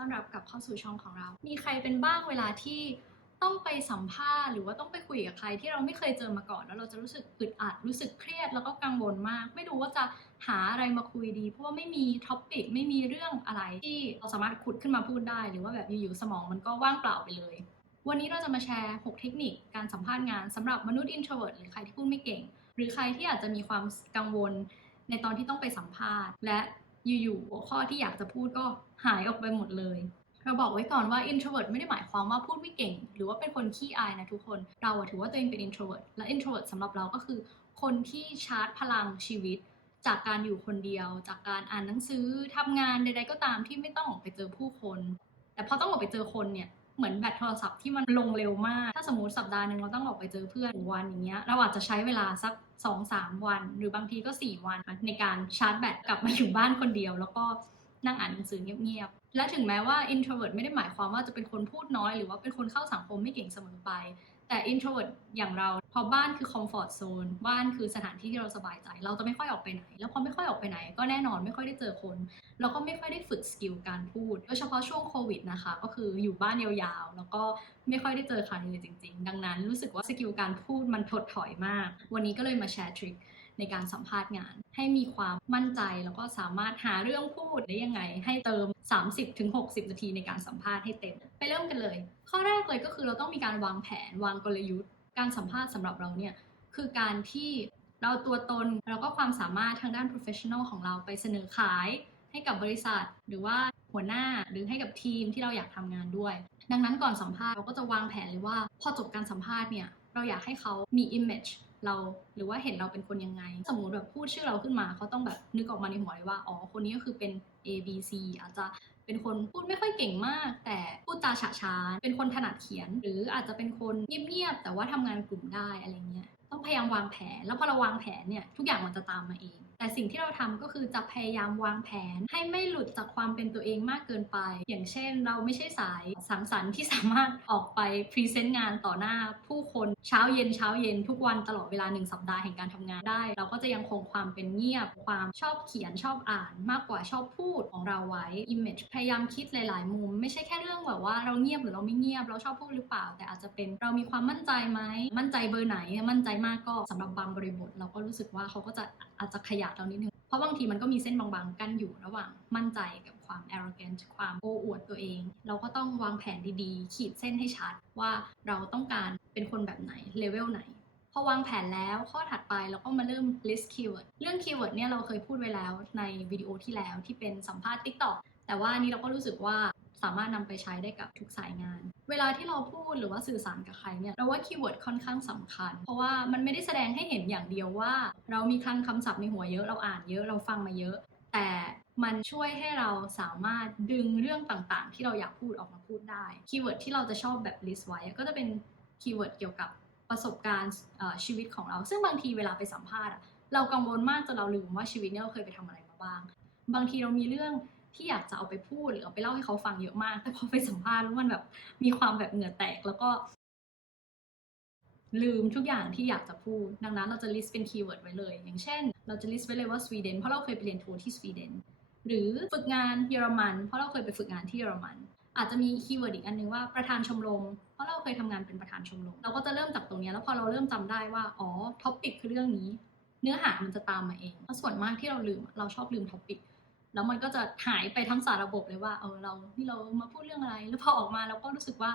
ต้อนรับกลับเข้าสู่ช่องของเรา มีใครเป็นบ้างเวลาที่ต้องไปสัมภาษณ์หรือว่าต้องไปคุยกับใครที่เราไม่เคยเจอมาก่อน แล้วเราจะรู้สึกอึดอัดรู้สึกเครียดแล้วก็กังวลมาก ไม่รู้ว่าจะหาอะไรมาคุยดี เพราะว่าไม่มีท็อปิกไม่มีเรื่องอะไรที่เราสามารถขุดขึ้นมาพูดได้ หรือว่าแบบอยู่ๆสมองมันก็ว่างเปล่าไปเลย วันนี้เราจะมาแชร์ 6 เทคนิคการสัมภาษณ์งานสำหรับมนุษย์ introvert หรือใครที่พูดไม่เก่ง หรือใครที่อาจจะมีความกังวลในตอนที่ต้องไปสัมภาษณ์ และ อยู่ๆหัวข้อที่อยากจะพูดก็หายออกไปหมดเลยเราบอกไว้ก่อนว่า introvert ไม่ได้หมายความว่าพูดไม่เก่ง หรือว่าเป็นคนขี้อายนะทุกคน เราถือว่าตัวเองเป็น introvert และ introvert สำหรับเราก็คือ คนที่ชาร์จพลังชีวิต จากการอยู่คนเดียว จากการอ่านหนังสือทำงานใดๆก็ตามที่ไม่ต้องออกไปเจอผู้คน แต่พอต้องออกไปเจอคนเนี่ย เหมือนแบตโทรศัพท์ที่มันลงเร็วมาก ถ้าสมมติสัปดาห์หนึ่งเราต้องออกไปเจอเพื่อนวันอย่างเงี้ยเราอาจจะใช้เวลาสัก2-3 วัน หรือบางทีก็ 4 วันในการชาร์จแบตกลับมาอยู่บ้านคนเดียว แล้วก็นั่งอ่านหนังสือเงียบๆ และถึงแม้ว่า introvert ไม่ได้หมายความว่าจะเป็นคนพูดน้อย หรือว่าเป็นคนเข้าสังคมไม่เก่งเสมอไป แต่ introvert อย่างเรา พอบ้านคือ comfort zone บ้านคือสถานที่ที่เราสบายใจ เราจะไม่ค่อยออกไปไหน แล้วพอไม่ค่อยออกไปไหน ก็แน่นอนไม่ค่อยได้เจอคนแล้วก็ไม่ค่อยได้ฝึกสกิลการพูดโดยเฉพาะช่วงโควิดนะคะ ก็คืออยู่บ้านยาวๆ แล้วก็ไม่ค่อยได้เจอใครเลยจริง ๆ ดังนั้นรู้สึกว่าสกิลการพูดมันถดถอยมาก วันนี้ก็เลยมาแชร์ทริคในการสัมภาษณ์งาน ให้มีความมั่นใจแล้วก็สามารถหาเรื่องพูดได้ยังไง ให้เติม 30-60 นาทีในการสัมภาษณ์ให้เต็ม ไปเริ่มกันเลย ข้อแรกเลยก็คือเราต้องมีการวางแผนวางกลยุทธ์ การสัมภาษณ์สำหรับเราเนี่ยคือการที่เราตัวตนแล้วก็ความสามารถทางด้าน professional ของเราไปเสนอขายให้กับบริษัท หรือว่าหัวหน้าหรือให้กับทีมที่เราอยากทำงานด้วย ดังนั้นก่อนสัมภาษณ์เราก็จะวางแผนเลยว่า พอจบการสัมภาษณ์เนี่ยเราอยากให้เขามี image เราหรือว่าเห็นเราเป็นคนยังไง สมมติแบบพูดชื่อเราขึ้นมาเขาต้องแบบนึกออกมาในหัวเลยว่า อ๋อ คนนี้ก็คือเป็น A B C อาจจะ เป็นคนพูดไม่ค่อยเก่งมาก แต่พูดจาฉะฉาน เป็นคนถนัดเขียน หรืออาจจะเป็นคนเงียบๆแต่ว่าทำงานกลุ่มได้อะไรเงี้ยต้องพยายามวางแผน แล้วพอเราวางแผนเนี่ยทุกอย่างมันจะตามมาเอง แต่สิ่งที่เราทำก็คือจะพยายามวางแผน ให้ไม่หลุดจากความเป็นตัวเองมากเกินไป อย่างเช่น เราไม่ใช่สายสังสรรค์ที่สามารถออกไปพรีเซนต์งานต่อหน้าผู้คนเช้าเย็นเช้าเย็นทุกวันตลอดเวลาหนึ่งสัปดาห์แห่งการทำงานได้ เราก็จะยังคงความเป็นเงียบ ความชอบเขียนชอบอ่านมากกว่าชอบพูดของเราไว้ image พยายามคิดหลาย ๆ มุม ไม่ใช่แค่เรื่องแบบว่าเราเงียบหรือเราไม่เงียบเราชอบพูดหรือเปล่า แต่อาจจะเป็นเรามีความมั่นใจไหมมั่นใจเบอร์ไหนมั่นใจมากก็สำหรับบางบริบท เราก็รู้สึกว่าเขาก็จะอาจจะขยะเรานิดนึง เพราะบางทีมันก็มีเส้นบางๆ กั้นอยู่ระหว่างมั่นใจกับความ arrogant ความโอ้อวดตัวเอง เราก็ต้องวางแผนดีๆ ขีดเส้นให้ชัดว่าเราต้องการเป็นคนแบบไหนเลเวลไหนพอวางแผนแล้วข้อถัดไปเราก็มาเริ่ม list keyword เรื่อง keyword เนี่ยเราเคยพูดไว้แล้วในวิดีโอที่แล้วที่เป็นสัมภาษณ์ TikTok แต่ว่านนี้เราก็รู้สึกว่า สามารถนำไปใช้ได้กับทุกสายงาน เวลาที่เราพูดหรือว่าสื่อสารกับใครเนี่ยเราว่าคีย์เวิร์ดค่อนข้างสำคัญ เพราะว่ามันไม่ได้แสดงให้เห็นอย่างเดียวว่า เรามีคลังคำศัพท์ในหัวเยอะเราอ่านเยอะเราฟังมาเยอะ แต่มันช่วยให้เราสามารถดึงเรื่องต่างๆ ที่เราอยากพูดออกมาพูดได้คีย์เวิร์ดที่เราจะชอบแบบ list ไว้ก็จะเป็นคีย์เวิร์ดเกี่ยวกับประสบการณ์ชีวิตของเรา ซึ่งบางทีเวลาไปสัมภาษณ์เรากังวลมากจนเราลืมว่าชีวิตเนี่ยเราเคยไปทำอะไรมาบ้าง บางทีเรามีเรื่อง ที่อยากจะเอาไปพูดหรือเอาไปเล่าให้เขาฟังเยอะมาก แต่พอไปสัมภาษณ์แล้วมันแบบมีความแบบเหงื่อแตกแล้วก็ ลืมทุกอย่างที่อยากจะพูด ดังนั้นเราจะ list เป็นคีย์เวิร์ดไว้เลย อย่างเช่น เราจะ list ไว้เลยว่าสวีเดนเพราะเราเคยไปเรียนทัวร์ที่สวีเดนหรือฝึกงานเยอรมัน เพราะเราเคยไปฝึกงานที่เยอรมัน อาจจะมีคีย์เวิร์ดอีกอันนึงว่าประธานชมรมเพราะเราเคยทำงานเป็นประธานชมรมเราก็จะเริ่มจากตรงนี้แล้วพอเราเริ่มจำได้ว่าอ๋อท็อปิกคือเรื่องนี้ เนื้อหามันจะตามมาเองเพราะส่วนมากที่เราลืมเราชอบลืมท็อปิก แล้วมันก็จะหายไปทั้งสารระบบเลยว่าเออเรานี่เรามาพูดเรื่องอะไร แล้วพอออกมาเราก็รู้สึกว่า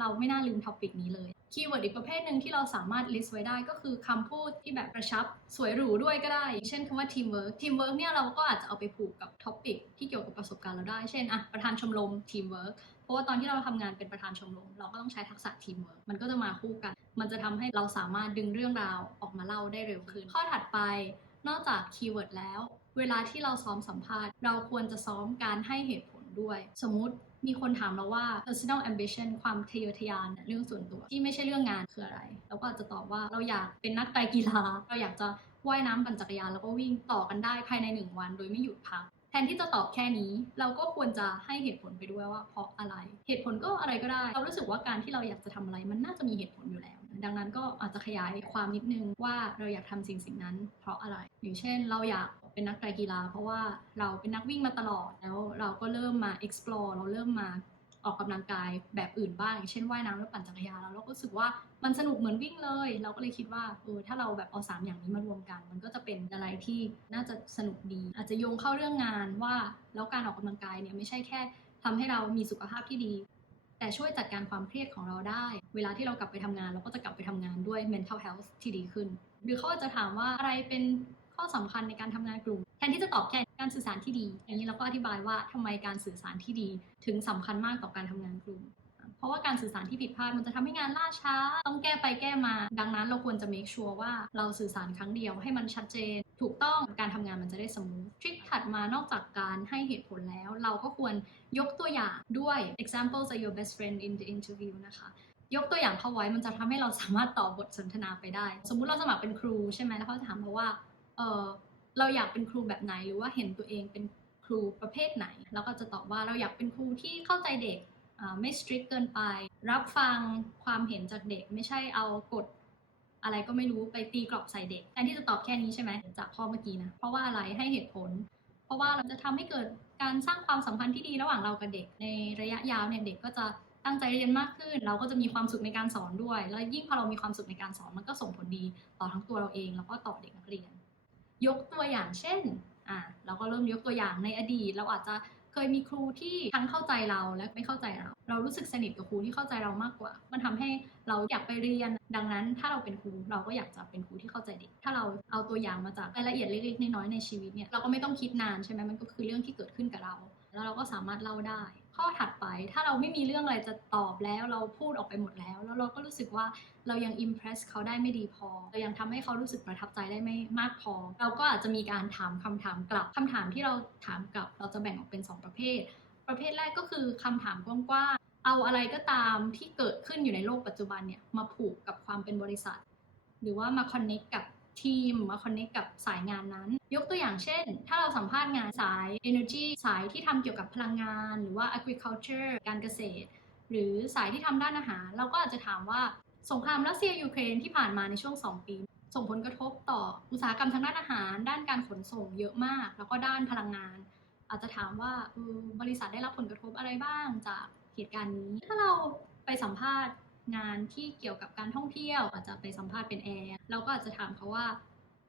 เราไม่น่าลืมท็อปิกนี้เลย คีย์เวิร์ดอีกประเภทหนึ่งที่เราสามารถ list ไว้ได้ก็คือคำพูดที่แบบกระชับสวยหรูด้วยก็ได้ เช่นคำว่า teamwork teamwork เนี่ยเราก็อาจจะเอาไปผูกกับท็อปิกที่เกี่ยวกับประสบการณ์เราได้ เช่นอะประธานชมรม teamwork เพราะว่าตอนที่เราทำงานเป็นประธานชมรมเราก็ต้องใช้ทักษะ teamwork มันก็จะมาคู่กัน มันจะทำให้เราสามารถดึงเรื่องราวออกมาเล่าได้เร็วขึ้น ข้อถัดไปนอกจากคีย์เวิร์ดแล้ว เวลาที่เราซ้อมสัมภาษณ์ เราควรจะซ้อมการให้เหตุผลด้วย สมมติมีคนถามเราว่า personal ambition ความทะเยอทะยานเรื่องส่วนตัว ที่ไม่ใช่เรื่องงานคืออะไร เราก็อาจจะตอบว่าเราอยากเป็นนักไตรกีฬา เราอยากจะว่ายน้ำปั่นจักรยานแล้วก็วิ่งต่อกันได้ภายในหนึ่งวัน โดยไม่หยุดพักแทนที่จะตอบแค่นี้ เราก็ควรจะให้เหตุผลไปด้วยว่าเพราะอะไร เหตุผลก็อะไรก็ได้ เรารู้สึกว่าการที่เราอยากจะทำอะไรมันน่าจะมีเหตุผลอยู่แล้ว ดังนั้นก็อาจจะขยายความนิดนึงว่าเราอยากทำสิ่งสิ่งนั้น เพราะอะไร อย่างเช่น เราอยากเป็นนักกีฬา เพราะว่าเราเป็นนักวิ่งมาตลอด แล้วเราก็เริ่มมา explore เราเริ่มมาออกกำลังกายแบบอื่นบ้างอย่างเช่นว่ายน้ำหรือปั่นจักรยานแล้วเราก็รู้สึกว่ามันสนุกเหมือนวิ่งเลย เราก็เลยคิดว่าเออถ้าเราแบบเอาสามอย่างนี้มารวมกัน มันก็จะเป็นอะไรที่น่าจะสนุกดี อาจจะโยงเข้าเรื่องงานว่าแล้วการออกกำลังกายเนี่ยไม่ใช่แค่ทำให้เรามีสุขภาพที่ดี แต่ช่วยจัดการความเครียดของเราได้ เวลาที่เรากลับไปทำงานเราก็จะกลับไปทำงานด้วย mental health ที่ดีขึ้น หรือเขาจจะถามว่าอะไรเป็นข้อสำคัญในการทำงานกลุ่ม แทนที่จะตอบแค่การสื่อสารที่ดี อย่างนี้เราก็อธิบายว่าทำไมการสื่อสารที่ดี ถึงสำคัญมากต่อการทำงานกลุ่ม เพราะว่าการสื่อสารที่ผิดพลาดมันจะทำให้งานล่าช้า ต้องแก้ไปแก้มา ดังนั้นเราควรจะ make sure ว่าเราสื่อสารครั้งเดียวให้มันชัดเจน ถูกต้องการทำงานมันจะได้สมูททริคถัดมานอกจากการให้เหตุผลแล้ว เราก็ควรยกตัวอย่างด้วย examples are your best friend in the interview นะคะยกตัวอย่างเข้าไว้มันจะทำให้เราสามารถตอบทสนทนาไปได้ สมมุติเราสมัครเป็นครูใช่ไหมแล้วเขาจะถามเราว่าเออเราอยากเป็นครูแบบไหนหรือว่าเห็นตัวเองเป็นครูประเภทไหน เราก็จะตอบว่าเราอยากเป็นครูที่เข้าใจเด็ก ไม่ strict เกินไป รับฟังความเห็นจากเด็กไม่ใช่เอากฎอะไรก็ไม่รู้ไปตีกรอบใส่เด็กแทนที่จะตอบแค่นี้ใช่ไหมจากข้อเมื่อกี้นะ เพราะว่าอะไรให้เหตุผล เพราะว่าเราจะทำให้เกิดการสร้างความสัมพันธ์ที่ดีระหว่างเรากับเด็ก ในระยะยาวเนี่ยเด็กก็จะตั้งใจเรียนมากขึ้น เราก็จะมีความสุขในการสอนด้วย แล้วยิ่งพอเรามีความสุขในการสอนมันก็ส่งผลดีต่อทั้งตัวเราเอง แล้วก็ต่อเด็กนักเรียน ยกตัวอย่างเช่นอะเราก็เริ่มยกตัวอย่างในอดีตเราอาจจะ ยมีครูที่ทั้งเข้าใจเราและไม่เข้าใจเรา เรารู้สึกสนิทกับครูที่เข้าใจเรามากกว่า มันทำให้เราอยากไปเรียน ดังนั้น ถ้าเราเป็นครูเราก็อยากจะเป็นครูที่เข้าใจเด็ก ถ้าเราเอาตัวอย่างมาจากรายละเอียดเล็กๆน้อยๆในชีวิตเนี่ย เราก็ไม่ต้องคิดนานใช่ไหมมันก็คือเรื่องที่เกิดขึ้นกับเรา แล้วเราก็สามารถเล่าได้ ข้อถัดไปถ้าเราไม่มีเรื่องอะไรจะตอบแล้วเราพูดออกไปหมดแล้ว แล้วเราก็รู้สึกว่าเรายังอิมเพรสเขาได้ไม่ดีพอ เรายังทำให้เขารู้สึกประทับใจได้ไม่มากพอ เราก็อาจจะมีการถามคำถามกลับคำถามที่เราถามกลับ เราจะแบ่งออกเป็น 2 ประเภท ประเภทแรกก็คือคำถามกว้างๆเอาอะไรก็ตามที่เกิดขึ้นอยู่ในโลกปัจจุบันเนี่ยมาผูกกับความเป็นบริษัท หรือว่ามาคอนเน็กกับ ทีมมาคอนเน็กกับสายงานนั้น ยกตัวอย่างเช่น ถ้าเราสัมภาษณ์งานสาย Energy สายที่ทำเกี่ยวกับพลังงาน หรือว่า Agriculture การเกษตร หรือสายที่ทำด้านอาหาร เราก็อาจจะถามว่าสงครามรัสเซียยูเครนที่ผ่านมาในช่วง 2 ปี ส่งผลกระทบต่ออุตสาหกรรมทางด้านอาหาร ด้านการขนส่งเยอะมาก แล้วก็ด้านพลังงาน อาจจะถามว่าบริษัทได้รับผลกระทบอะไรบ้างจากเหตุการณ์นี้ ถ้าเราไปสัมภาษณ์ งานที่เกี่ยวกับการท่องเที่ยว อาจจะไปสัมภาษณ์เป็นแอร์เราก็อาจจะถามเขาว่า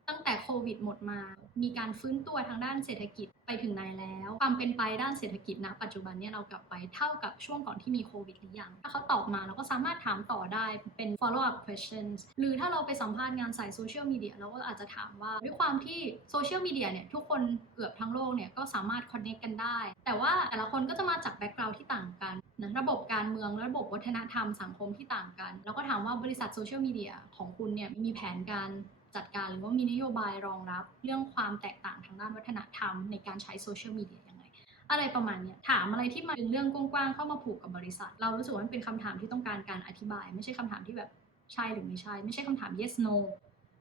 ตั้งแต่โควิดหมดมา มีการฟื้นตัวทางด้านเศรษฐกิจไปถึงไหนแล้ว ความเป็นไปด้านเศรษฐกิจณปัจจุบันเนี่ยเรากลับไปเท่ากับช่วงก่อนที่มีโควิดหรือยัง ถ้าเขาตอบมาเราก็สามารถถามต่อได้เป็น follow up questions หรือถ้าเราไปสัมภาษณ์งานสายโซเชียลมีเดียเราก็อาจจะถามว่าด้วยความที่โซเชียลมีเดียเนี่ยทุกคนเกือบทั้งโลกเนี่ยก็สามารถ connect กันได้ แต่ว่าแต่ละคนก็จะมาจากแบ็กกราวด์ที่ต่างกันนะระบบการเมืองระบบวัฒนธรรมสังคมที่ต่างกัน แล้วก็ถามว่าบริษัทโซเชียลมีเดียของคุณเนี่ยมีแผนการ จัดการหรือว่ามีนโยบายรองรับเรื่องความแตกต่างทางด้านวัฒนธรรมในการใช้โซเชียลมีเดียยังไง อะไรประมาณนี้ถามอะไรที่มาดึงเรื่องกว้างๆเข้ามาผูกกับบริษัท เรารู้สึกว่ามันเป็นคำถามที่ต้องการการอธิบาย ไม่ใช่คำถามที่แบบใช่หรือไม่ใช่ ไม่ใช่คำถาม yes no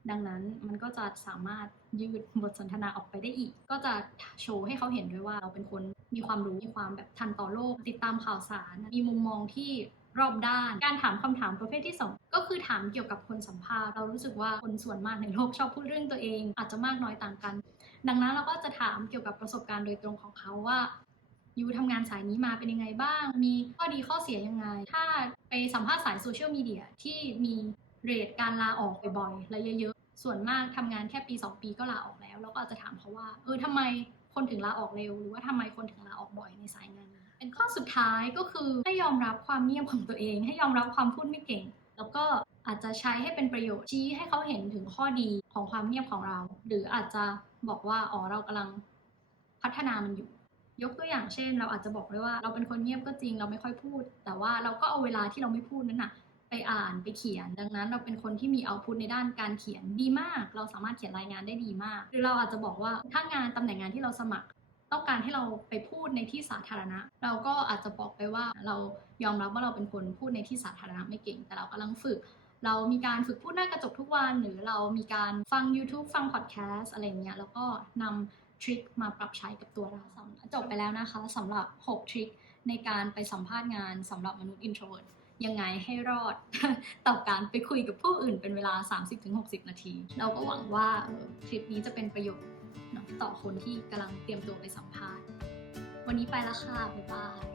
ดังนั้นมันก็จะสามารถยืดบทสนทนาออกไปได้อีก ก็จะโชว์ให้เขาเห็นด้วยว่าเราเป็นคนมีความรู้มีความแบบทันต่อโลก ติดตามข่าวสาร มีมุมมองที่ รอบด้าน การถามคำถามประเภทที่ 2 ก็คือถามเกี่ยวกับคนสัมภาษณ์ เรารู้สึกว่าคนส่วนมากในโลกชอบพูดเรื่องตัวเอง อาจจะมากน้อยต่างกัน ดังนั้นเราก็จะถามเกี่ยวกับประสบการณ์โดยตรงของเขาว่ายูทำงานสายนี้มาเป็นยังไงบ้าง มีข้อดีข้อเสียยังไง ถ้าไปสัมภาษณ์สายโซเชียลมีเดียที่มีเรทการลาออกบ่อยๆและเยอะๆ ส่วนมากทำงานแค่ปี 2 ปีก็ลาออกแล้วเราก็อาจจะถามเขาว่า เออทำไมคนถึงลาออกเร็ว หรือว่าทำไมคนถึงลาออกบ่อยในสายงาน เป็นข้อสุดท้ายก็คือให้ยอมรับความเงียบของตัวเอง ให้ยอมรับความพูดไม่เก่ง แล้วก็อาจจะใช้ให้เป็นประโยชน์ชี้ให้เขาเห็นถึงข้อดีของความเงียบของเรา หรืออาจจะบอกว่าอ๋อเรากำลังพัฒนามันอยู่ ยกตัวอย่างเช่น เราอาจจะบอกเลยว่า เราเป็นคนเงียบก็จริง เราไม่ค่อยพูด แต่ว่าเราก็เอาเวลาที่เราไม่พูดนั้นน่ะไปอ่านไปเขียน ดังนั้นเราเป็นคนที่มีเอาพุทในด้านการเขียนดีมาก เราสามารถเขียนรายงานได้ดีมาก หรือเราอาจจะบอกว่าถ้างานตำแหน่งงานที่เราสมัคร ต้องการให้เราไปพูดในที่สาธารณะ เราก็อาจจะบอกไปว่าเรายอมรับว่าเราเป็นคนพูดในที่สาธารณะไม่เก่ง แต่เรากำลังฝึก เรามีการฝึกพูดหน้ากระจกทุกวัน หรือเรามีการฟัง YouTube ฟังพอดแคสต์อะไรเงี้ยแล้วก็นำทริคมาปรับใช้กับตัวเราจบไปแล้วนะคะสำหรับ 6 ทริคในการไปสัมภาษณ์งานสำหรับมนุษย์ introvert ยังไงให้รอดต่อการไปคุยกับผู้อื่นเป็นเวลา 30-60 นาที เราก็หวังว่าคลิปนี้จะเป็นประโยชน์ ต่อคนที่กำลังเตรียมตัวไปสัมภาษณ์ วันนี้ไปแล้วค่ะบ๊ายบาย